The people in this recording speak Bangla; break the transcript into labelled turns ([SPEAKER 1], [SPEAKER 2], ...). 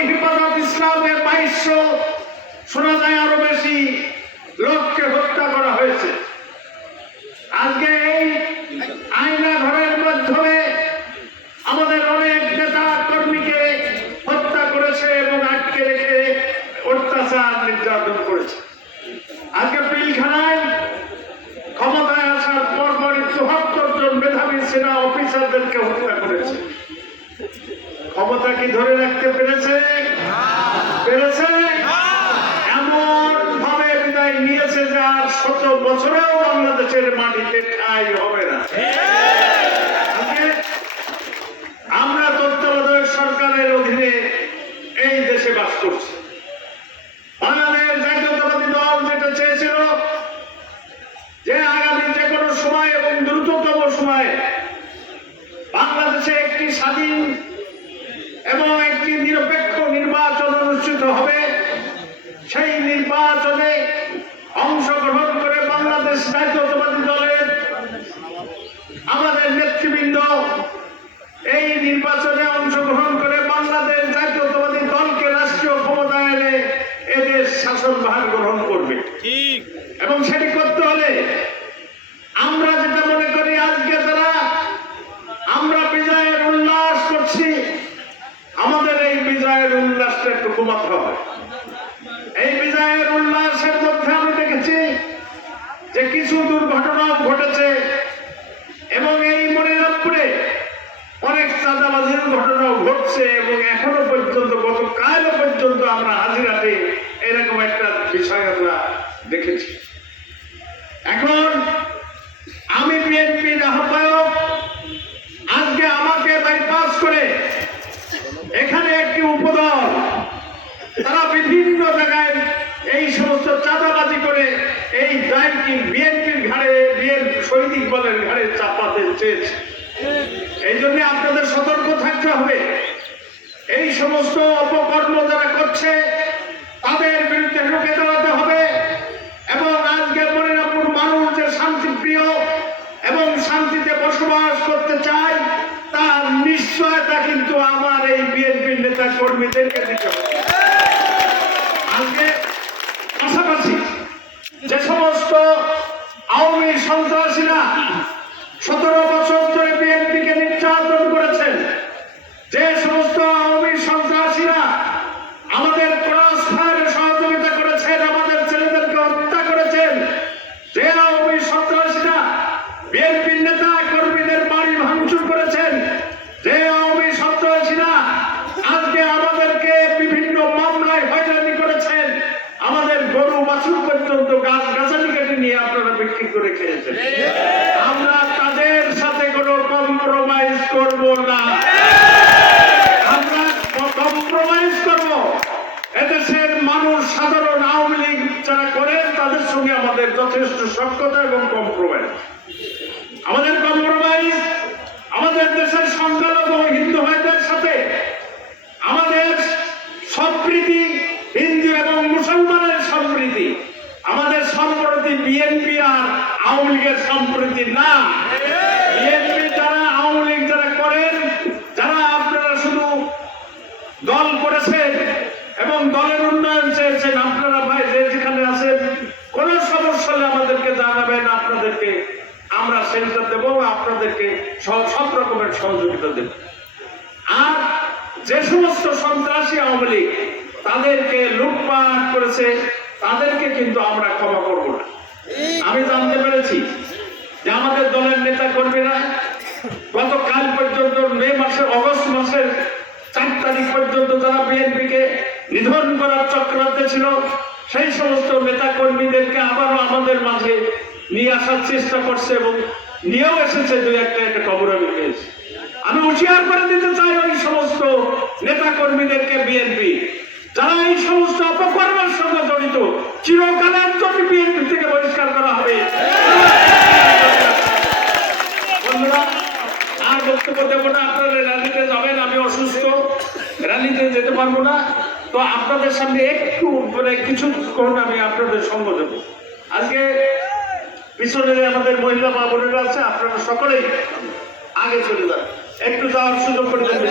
[SPEAKER 1] এই হেফাজত ইসলামের বাইশশো শোনা যায় আরও বেশি লোককে হত্যা করা হয়েছে। আজকে এই আয়না ঘরের মাধ্যমে আমাদের অনেক নেতা কর্মীকে হত্যা করেছে এবং আটকে রেখে অত্যাচার নির্যাতন করেছে। আজকে পিলখানায় ক্ষমতায় আসার পরপরই চুহাত্তর জন মেধাবী সেনা অফিসারদেরকে হত্যা করেছে। ক্ষমতা কি ধরে রাখতে পেরে পেরেছে? পেরেছে? এমন ভাবে বিদায় নিয়েছে যে শত বছরেও বাংলাদেশের মাটিতে ঠাই হবে না। আমরা তত্ত্বাবধায়ক সরকারের অধীনে এই দেশে বাস করছি। বাংলাদেশ জাতীয়তাবাদী দল যেটা চেয়েছিল যে আগামী যে কোনো সময় এবং দ্রুততম সময়ে বাংলাদেশে একটি স্বাধীন এবং অনুষ্ঠিত হবে। সেই নির্বাচনে অংশগ্রহণ করে বাংলাদেশ জাতীয়তাবাদী দলের আমাদের নেতৃবৃন্দ এই নির্বাচনে অংশগ্রহণ করে বাংলাদেশ জাতীয়তাবাদী দলকে রাষ্ট্রীয় ক্ষমতায় এনে এদের শাসনভার গ্রহণ করবে। এবং সেটি করতে হলে আমরা যেটা মনে করি আজকে তারা আমরা বিজয়ের উল্লাস করছি আমাদের এই বিজয়ের উল্লাসটা একটু কমাতে হবে এই বিজয়ের উল্লাসের মধ্যে আমি দেখেছি যে কিছু দুর্ঘটনাও ঘটেছে এবং এই মনিরামপুরে অনেক চাঁদাবাজির ঘটনাও ঘটছে এবং এখনও পর্যন্ত গতকাল পর্যন্ত আমরা হাজিরাতে এরকম একটা বিষয় আমরা দেখেছি এখন আমি বিএনপির আহ্বায়ক আজকে আমাকে বাইপাস করে এখানে একটি উপদল তারা বিভিন্ন জায়গায় এই সমস্ত চাঁদাবাজি করে এই দায়টি বিএনপির ঘাড়ে বিএনপি সৈনিক বলের ঘাড়ে চাপাতে চেয়েছে। এই জন্য আপনাদের সতর্ক থাকতে হবে। এই সমস্ত অপকর্ম যারা করছে, তাদের বিরুদ্ধে রুখে দাঁড়াতে হবে এবং আজকে মনিরামপুর মানুষ যে শান্তিপ্রিয় এবং শান্তিতে বসবাস করতে চায় তার নিশ্চয়তা কিন্তু আমার এই বিএনপির নেতা কর্মীদেরকে দিতে হবে। আজকে পাশাপাশি যে সমস্ত আওয়ামী সন্ত্রাসীরা সতেরো বছর ধরে বিএনপিকে নির্যাতন করেছেন যে সমস্ত আওয়ামী সন্ত্রাসীরা আমাদের ক্রস ফায়ারে সহযোগিতা করেছেন আমাদের ছেলেদেরকে হত্যা করেছেন যে আওয়ামী সন্ত্রাসীরা বিএনপির নেতা কর্মীদের বাড়ি ভাঙচুর করেছেন যে আওয়ামী সন্ত্রাসীরা আজকে আমাদেরকে বিভিন্ন মামলায় হয়রানি করেছেন আমাদের গরু বাছুর পর্যন্ত গাছ গাছালি কেটে নিয়ে আপনারা বিক্রি করে খেয়েছেন। আমরা তাদের সাথে কোনো কম্প্রোমাইজ করব না। আমরা কম্প্রোমাইজ করব। এদেশের মানুষ সাধারণ আওয়ামী লীগ যারা করেন, তাদের সঙ্গে আমাদের যথেষ্ট সক্ষতা এবং কম্প্রোমাইজ আমাদের কম্প্রোমাইজ আমাদের দেশের সংখ্যালঘু হিন্দু ভাইদের সাথে আমাদের সম্প্রীতি হিন্দু এবং মুসলমানের সম্প্রীতি আমাদের সম্প্রতি বিএনপি আর আওয়ামী লীগের সম্প্রীতি না বিএনপি যারা আওয়ামী লীগ যারা করেন, যারা আপনারা শুধু দল করেছেন এবং দলের উন্নয়ন চেয়েছেন, আপনারা ভাই যে যেখানে আছেন, কোন সমস্যা হলে আমাদেরকে জানাবেন, আপনাদেরকে আমরা সেন্টার দেবো, আপনাদেরকে সব সব রকমের সহযোগিতা দেব। আর যে সমস্ত সন্ত্রাসী আওয়ামী লীগ, তাদেরকে লুটপাট করেছে তাদেরকে কিন্তু আমরা ক্ষমা করব না। আমি জানতে পেরেছি যে আমাদের দলের নেতা কর্মীরা গতকাল পর্যন্ত মে মাসের অগস্ট মাসের চার তারিখ পর্যন্ত যারা বিএনপিকে নিধন করার চক্রান্তে ছিল, সেই সমস্ত নেতা কর্মীদেরকে আবারও আমাদের মাঝে নিয়ে আসার চেষ্টা করছে এবং নিয়েও এসেছে দুই একটা একটা খবর আমি পেয়েছি। আমি হুঁশিয়ার করে দিতে চাই ওই সমস্ত নেতা কর্মীদেরকে বিএনপি। যারা এই সমস্ত অপকর্মের সঙ্গে জড়িত চিরকালের জন্য বিএনপি থেকে বহিষ্কার করা হবে। বন্ধুরা আর বক্তব্য দেবো না আপনারা র্যালিতে যাবেন আমি অসুস্থ র্যালিতে যেতে পারব না। তো আপনাদের সামনে একটু মানে কিছুক্ষণ আমি আপনাদের সঙ্গ দেবো। আজকে পিছনে আমাদের মহিলা মা বোনেরা আছে আপনারা সকলেই আগে চলে যান। একটু যাওয়ার সুযোগ করে দেবেন